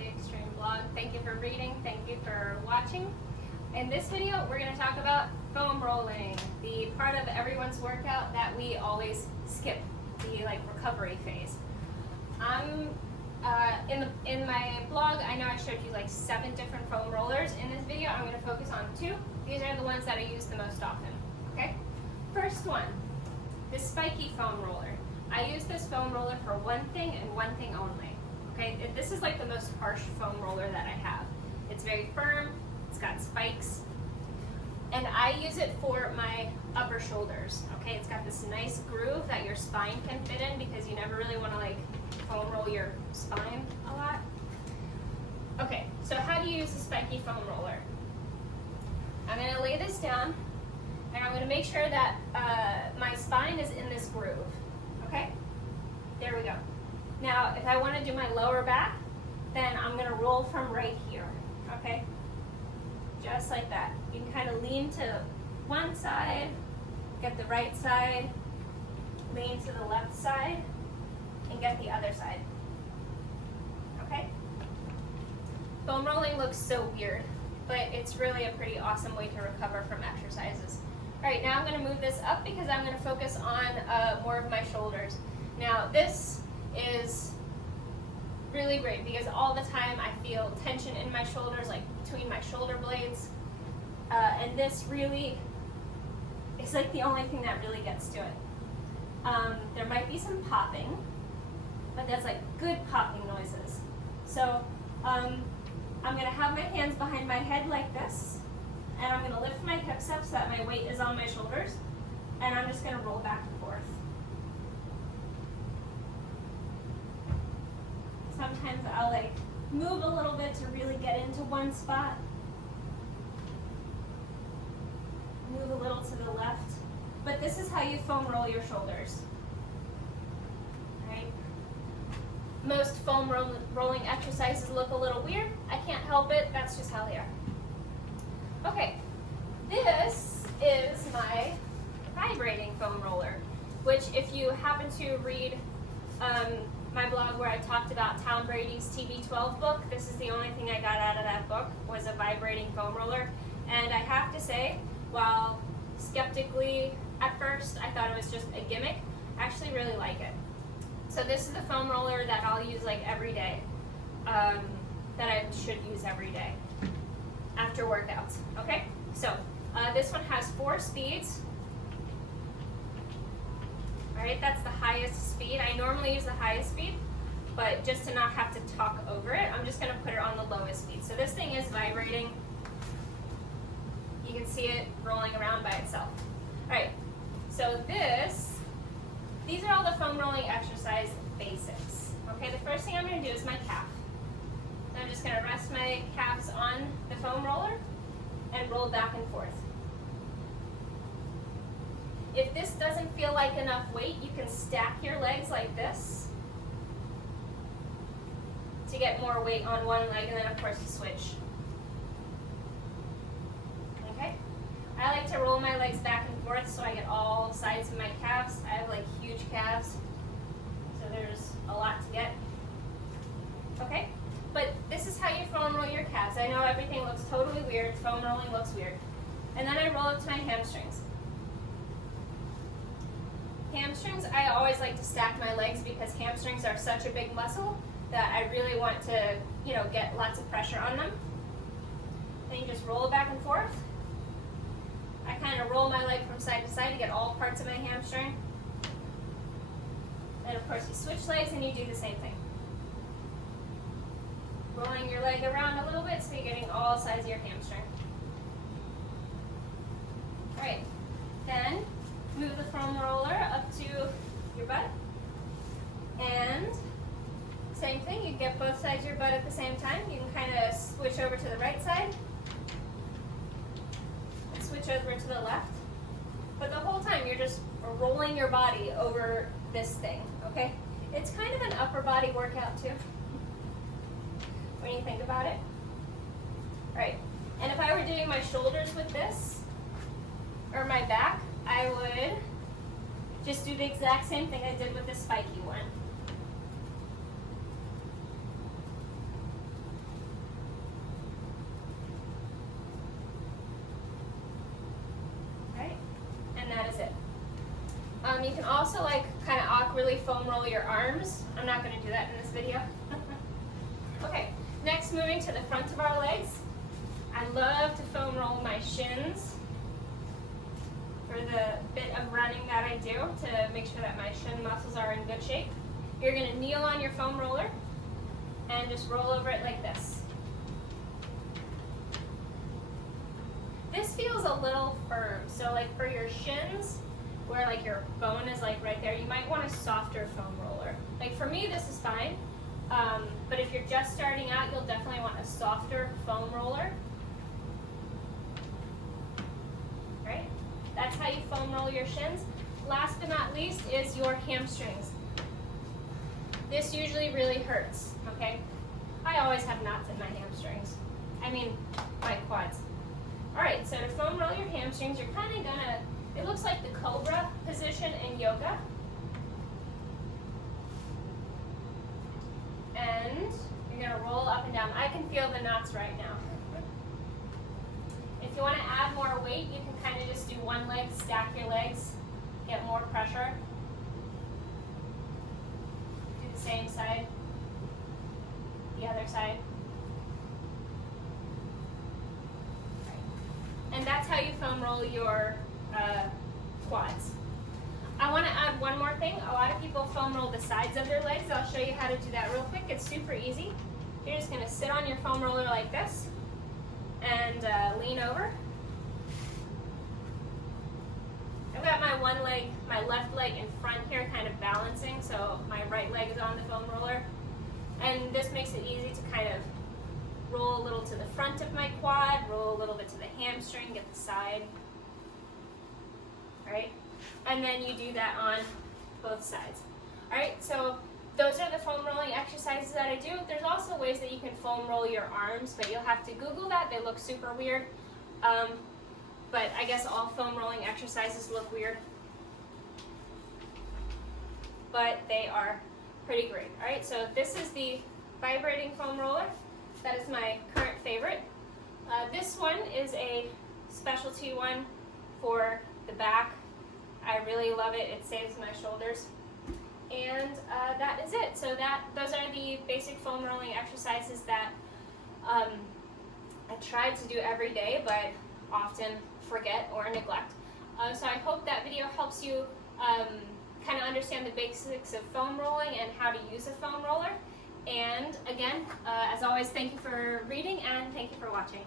the Extreme Blog. Thank you for reading, thank you for watching. In this video, we're going to talk about foam rolling, the part of everyone's workout that we always skip, the recovery phase. In my blog, I know I showed you 7 different foam rollers. In this video, I'm going to focus on 2. These are the ones that I use the most often. Okay? First one, the spiky foam roller. I use this foam roller for one thing and one thing only. Okay? This is the most harsh foam roller that I have. It's very firm, it's got spikes, and I use it for my upper shoulders. Okay? It's got this nice groove that your spine can fit in because you never really want to foam roll your spine a lot. Okay, so how do you use the spiky foam roller? I'm going to lay this down, and I'm going to make sure that my spine is in this groove. Okay? There we go. Now, if I want to do my lower back, then I'm going to roll from right here. Okay? Just like that. You can kind of lean to one side, get the right side, lean to the left side, and get the other side. Okay? Foam rolling looks so weird, but it's really a pretty awesome way to recover from exercises. Alright, now I'm going to move this up because I'm going to focus on more of my shoulders. Now this is really great because all the time I feel tension in my shoulders, between my shoulder blades, and this really is the only thing that really gets to it. There might be some popping, but that's good popping noises. So I'm going to have my hands behind my head like this, and I'm going to lift my hips up so that my weight is on my shoulders, and I'm just going to roll back and forth. Sometimes I'll move a little bit to really get into one spot. Move a little to the left. But this is how you foam roll your shoulders. Right? Most foam rolling exercises look a little weird. I can't help it. That's just how they are. Okay, this is my vibrating foam roller, which if you happen to read my blog where I talked about Tom Brady's TB12 book, this is the only thing I got out of that book, was a vibrating foam roller. And I have to say, while skeptically at first I thought it was just a gimmick, I actually really like it. So this is the foam roller that I'll use every day, that I should use every day after workouts. Okay, so this one has 4 speeds. All right, that's the highest speed. I normally use the highest speed, but just to not have to talk over it, I'm just going to put it on the lowest speed. So this thing is vibrating. You can see it rolling around by itself. All right, so these are all the foam rolling exercise basics. Okay, the first thing I'm going to do is my calf. So I'm just going to rest my calves on the foam roller and roll back and forth. If this doesn't feel like enough weight, you can stack your legs like this to get more weight on one leg, and then of course you switch. Okay? I like to roll my legs back and forth so I get all sides of my calves. I have huge calves, so there's a lot to get. Okay? But this is how you foam roll your calves. I know everything looks totally weird. Foam rolling looks weird. And then I roll up to my hamstrings. Hamstrings, I always like to stack my legs because hamstrings are such a big muscle that I really want to, get lots of pressure on them. Then you just roll it back and forth. I kind of roll my leg from side to side to get all parts of my hamstring. Then of course you switch legs and you do the same thing. Rolling your leg around a little bit so you're getting all sides of your hamstring. Alright, then move the foam roller up to your butt. And same thing, you get both sides of your butt at the same time. You can kind of switch over to the right side and switch over to the left. But the whole time you're just rolling your body over this thing, okay? It's kind of an upper body workout too, when you think about it. Right, and if I were doing my shoulders with this, or my back, I would just do the exact same thing I did with the spiky one. You can also like kind of awkwardly foam roll your arms. I'm not going to do that in this video. Okay, next moving to the front of our legs. I love to foam roll my shins for the bit of running that I do to make sure that my shin muscles are in good shape. You're going to kneel on your foam roller and just roll over it like this. This feels a little firm, so like for your shins, where like your bone is like right there, you might want a softer foam roller. Like for me, this is fine, but if you're just starting out, you'll definitely want a softer foam roller. Right? That's how you foam roll your shins. Last but not least is your hamstrings. This usually really hurts, okay? I always have knots in my hamstrings. I mean, my quads. All right, so to foam roll your hamstrings, you're kind of gonna, it looks like the cobra position in yoga. And you're gonna roll up and down. I can feel the knots right now. If you wanna add more weight, you can kind of just do one leg, stack your legs, get more pressure. Do the same side, the other side. And that's how you foam roll your quads. I want to add one more thing. A lot of people foam roll the sides of their legs. I'll show you how to do that real quick. It's super easy. You're just going to sit on your foam roller like this and lean over. I've got my one leg, my left leg in front here kind of balancing, so my right leg is on the foam roller. And this makes it easy to kind of roll a little to the front of my quad, roll a little bit to the hamstring, get the side. All right? And then you do that on both sides. All right, so those are the foam rolling exercises that I do. There's also ways that you can foam roll your arms, but you'll have to Google that. They look super weird. But I guess all foam rolling exercises look weird. But they are pretty great. All right, so this is the vibrating foam roller. That is my current favorite. This one is a specialty one for the back. I really love it. It saves my shoulders. And that is it. So those are the basic foam rolling exercises that I try to do every day, but often forget or neglect. So I hope that video helps you kind of understand the basics of foam rolling and how to use a foam roller. And again, as always, thank you for reading and thank you for watching.